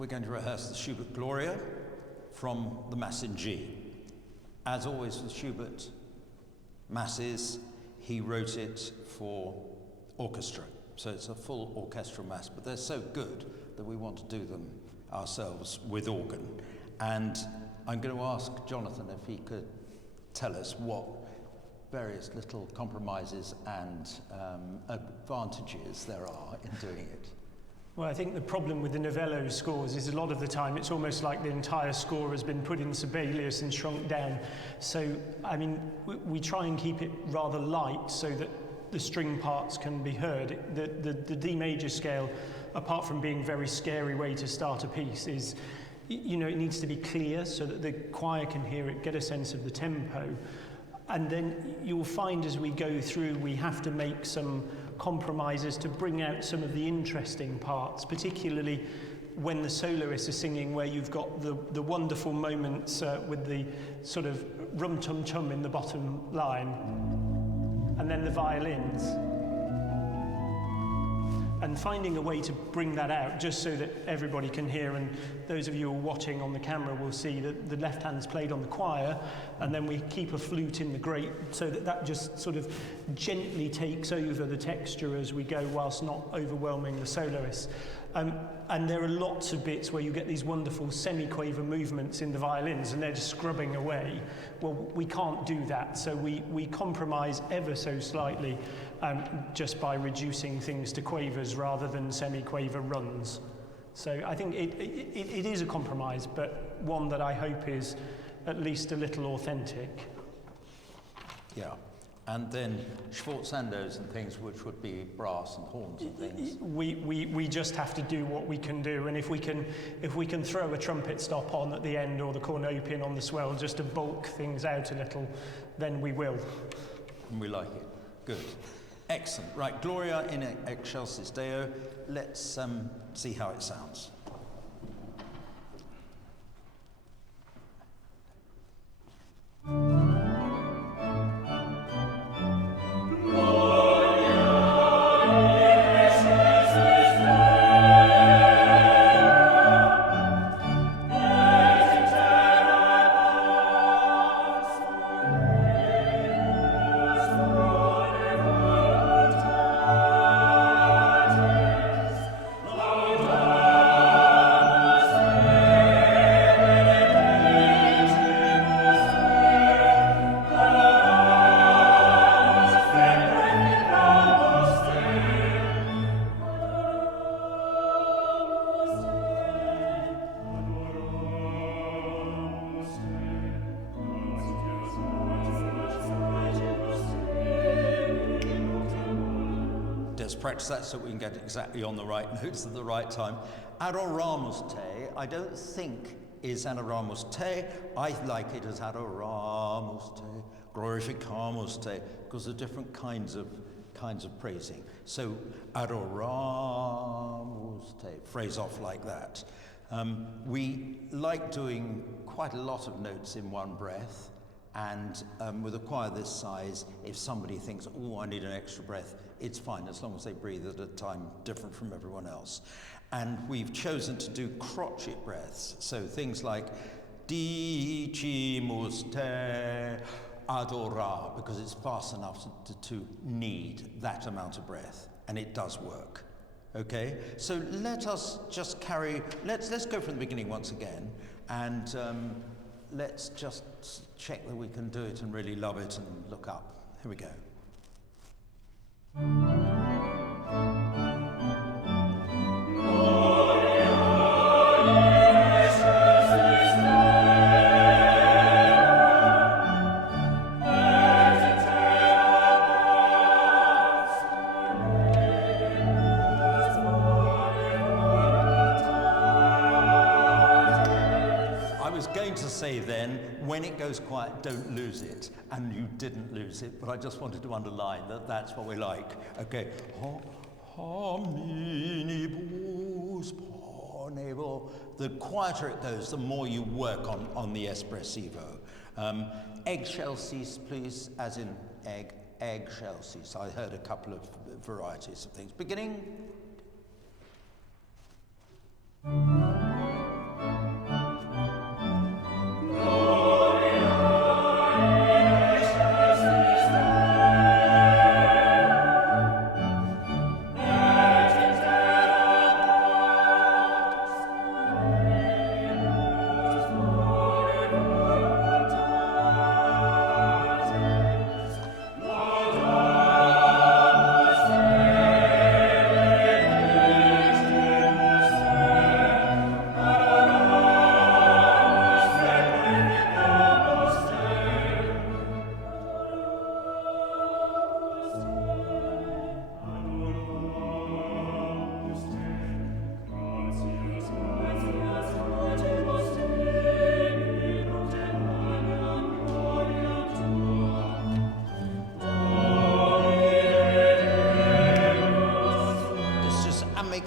We're going to rehearse the Schubert Gloria from the Mass in G. As always with Schubert masses, he wrote it for orchestra. So it's a full orchestral mass, but they're so good that we want to do them ourselves with organ. And I'm going to ask Jonathan if he could tell us what various little compromises and advantages there are in doing it. Well, I think the problem with the Novello scores is a lot of the time it's almost like the entire score has been put in Sibelius and shrunk down. So, I mean, we try and keep it rather light so that the string parts can be heard. The D major scale, apart from being a very scary way to start a piece, is, you know, it needs to be clear so that the choir can hear it, get a sense of the tempo. And then you'll find as we go through, we have to make some compromises to bring out some of the interesting parts, particularly when the soloists are singing, where you've got the wonderful moments with the sort of rum-tum-tum in the bottom line, and then the violins. And finding a way to bring that out just so that everybody can hear, and those of you who are watching on the camera will see that the left hand's played on the choir, and then we keep a flute in the grate so that that just sort of gently takes over the texture as we go whilst not overwhelming the soloists. And there are lots of bits where you get these wonderful semi-quaver movements in the violins and they're just scrubbing away. Well, we can't do that, so we compromise ever so slightly just by reducing things to quavers rather than semi-quaver runs. So I think it is a compromise, but one that I hope is at least a little authentic. Yeah. And then sforzandos and things which would be brass and horns and things. We just have to do what we can do, and if we can throw a trumpet stop on at the end or the cornopin on the swell just to bulk things out a little, then we will. And we like it. Good. Excellent. Right, Gloria in Excelsis Deo. Let's see how it sounds. Practice that so we can get exactly on the right notes at the right time. Adoramus te, I don't think is adoramus te. I like it as adoramus te, glorificamus te, because of different kinds of praising. So adoramus te, phrase off like that. We like doing quite a lot of notes in one breath, and with a choir this size, if somebody thinks, oh, I need an extra breath, it's fine, as long as they breathe at a time different from everyone else. And we've chosen to do crotchet breaths, so things like dicimus te adora, because it's fast enough to need that amount of breath, and it does work. Okay, so let us just carry, let's go from the beginning once again, and let's just check that we can do it and really love it and look up. Here we go. Then, when it goes quiet, don't lose it. And you didn't lose it, but I just wanted to underline that that's what we like. Okay. The quieter it goes, the more you work on the espressivo. Excelsis, please, as in egg, Excelsis. I heard a couple of varieties of things. Beginning.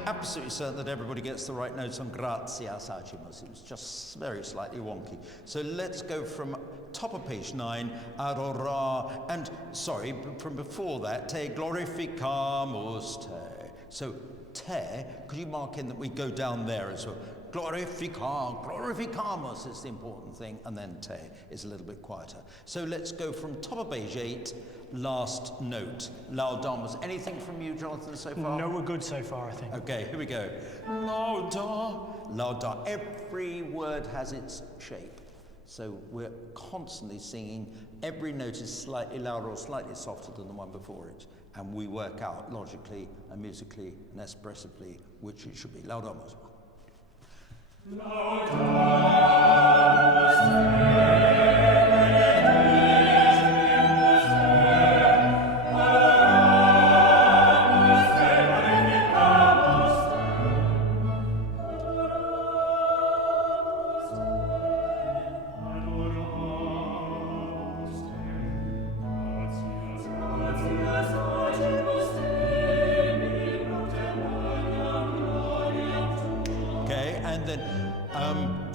Absolutely certain that everybody gets the right notes on gratias agimus. It was just very slightly wonky. So let's go from top of page 9, adora, and sorry, from before that, te glorificamus te. So te, could you mark in that we go down there as well? Glorificamus is the important thing, and then te is a little bit quieter. So let's go from top of page 8, last note, laudamus. Anything from you, Jonathan, so far? No, we're good so far, I think. Okay, here we go. Lauda, lauda. Every word has its shape. So we're constantly singing. Every note is slightly louder or slightly softer than the one before it. And we work out logically and musically and expressively which it should be. Laudamus.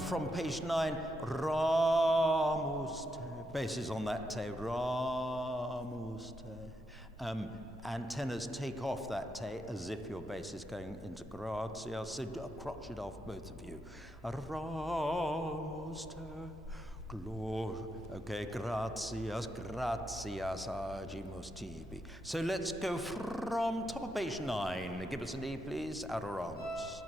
From page 9, ramus te. Bass is on that te, ramus te. And tenors take off that te as if your bass is going into gratia. So crotch it off, both of you. Ramus te. Okay, gratias, gratias agimus tibi. So let's go from top of page 9. Give us an E, please. Adoramus.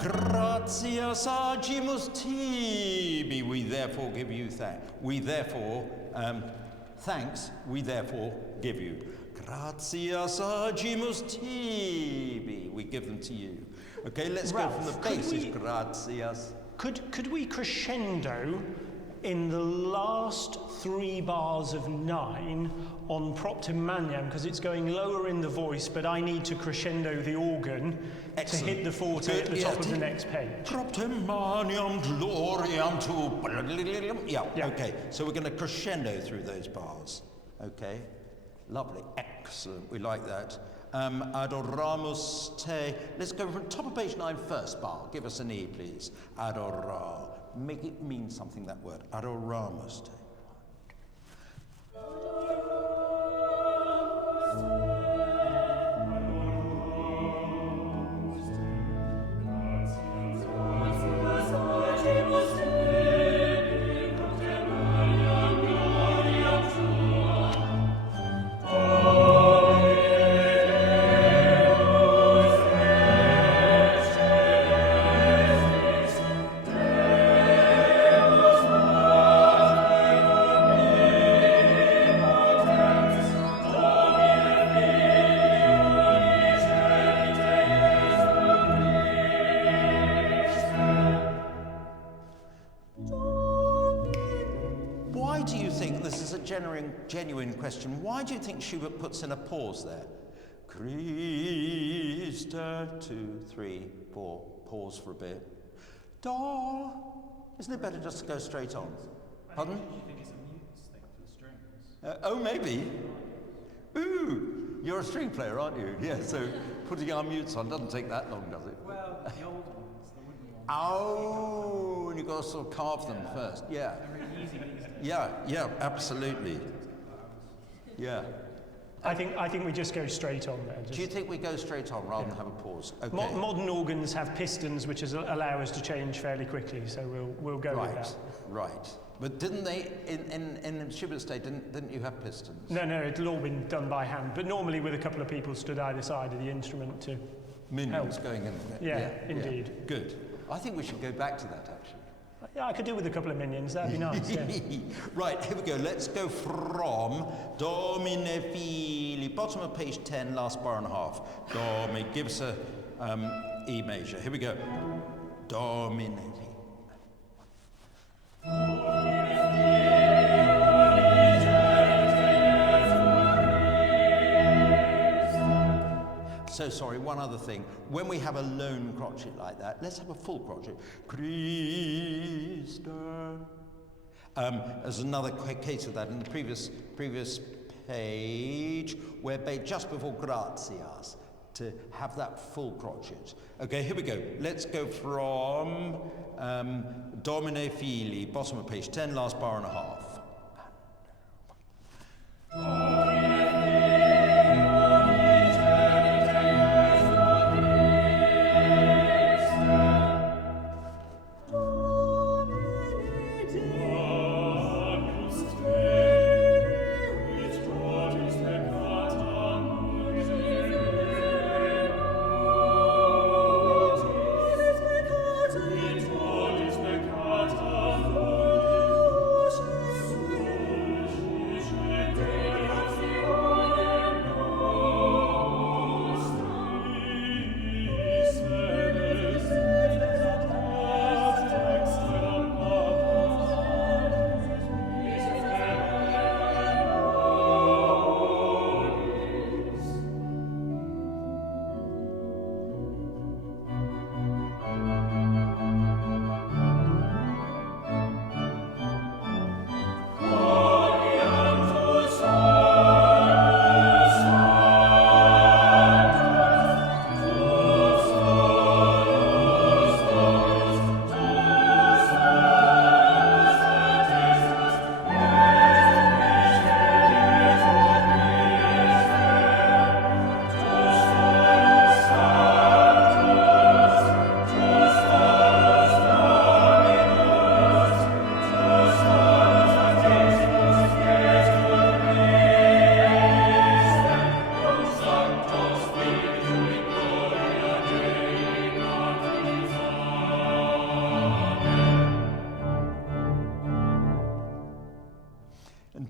Gratias agimus tibi, we therefore give you thanks. We therefore, thanks, we therefore give you. Gratias agimus tibi, we give them to you. Okay, let's Ralph, go from the basis. Gratias. Could we crescendo in the last 3 bars of 9 on propter maniam, because it's going lower in the voice, but I need to crescendo the organ. Excellent. To hit the forte at the top of the next page. Propter maniam gloriam tu. Yeah, okay. So we're going to crescendo through those bars. Okay, lovely, excellent. We like that. Adoramus te. Let's go from top of page 9, first bar. Give us an E, please. Adora. Make it mean something, that word. Adoramus te. Genuine question. Why do you think Schubert puts in a pause there? Christe, 2, 3, 4. Pause for a bit. Da. Isn't it better just to go straight on? Pardon? Do you think it's a mutes thing for the strings? Oh, maybe. Ooh, you're a string player, aren't you? Yeah, so putting our mutes on doesn't take that long, does it? Well, the old ones, the wooden ones. Oh, and you've got to sort of carve them first. Yeah. They're really easy. Yeah, absolutely. Yeah. I think we just go straight on there. Do you think we go straight on rather than have a pause? Okay. Modern organs have pistons, which allow us to change fairly quickly, so we'll go with that. Right. But didn't they, in Schubert's day, didn't you have pistons? No, it'll all been done by hand, but normally with a couple of people stood either side of the instrument to Minions going in. Yeah, indeed. Good. I think we should go back to that, actually. Yeah, I could do with a couple of minions, that'd be nice, yeah. Right, here we go. Let's go from Do, Mi, Ne, Fi, bottom of page 10, last bar and a half. Do, Mi, give us a E major. Here we go. Do, Mi, Ne, Fi. So sorry, one other thing. When we have a lone crotchet like that, let's have a full crotchet. Christa. There's another case of that in the previous page, where just before gratias, to have that full crotchet. Okay, here we go. Let's go from Domine Fili, bottom of page 10, last bar and a half.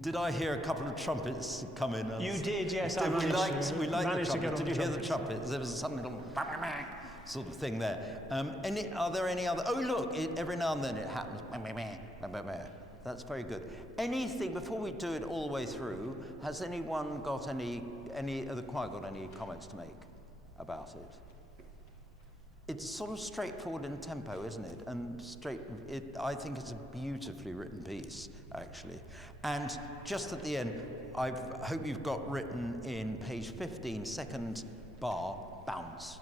Did I hear a couple of trumpets come in? You did, yes. We liked the trumpets. Did you hear the trumpets? trumpets? There was something sort of thing there. Are there any other? Oh, look! Every now and then it happens. That's very good. Anything before we do it all the way through? Has anyone got any of the choir got any comments to make about it? It's sort of straightforward in tempo, isn't it? And I think it's a beautifully written piece, actually. And just at the end, I hope you've got written in page 15, second bar, bounce.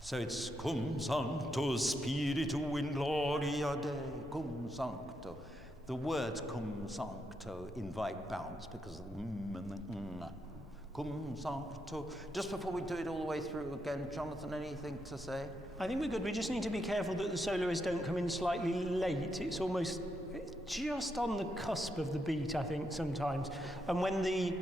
So it's cum sancto spiritu in gloria Dei, cum sancto. The words cum sancto invite bounce because of the and the cum sancto. Just before we do it all the way through again, Jonathan, anything to say? I think we're good. We just need to be careful that the soloists don't come in slightly late. It's almost just on the cusp of the beat, I think, sometimes. And when the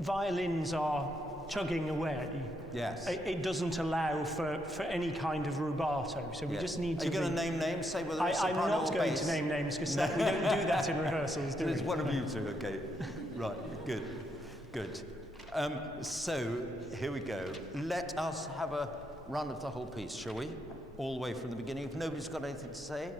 violins are chugging away, yes, it doesn't allow for any kind of rubato. So we just need to. Are you going to name names? Say whether it's soprano I'm not or going bass. to name names because we don't do that in rehearsals, do we? It's one of you two, okay. Right, good. So, here we go. Let us have a run of the whole piece, shall we? All the way from the beginning. If nobody's got anything to say.